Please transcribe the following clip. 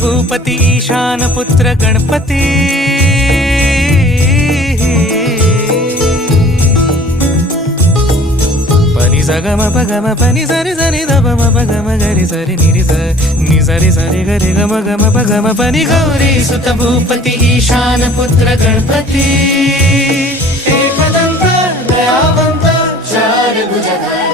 भूपती ईशान पुत्र गणपती पनि सगम पगम पनि सरि सरि ध म पगम गरि सरि निरि स नि सरि सरि गरि गम गम पगम पनि गौरी सुत भूपती ईशान पुत्र गणपती एकदंत दयावंत चार भुजगा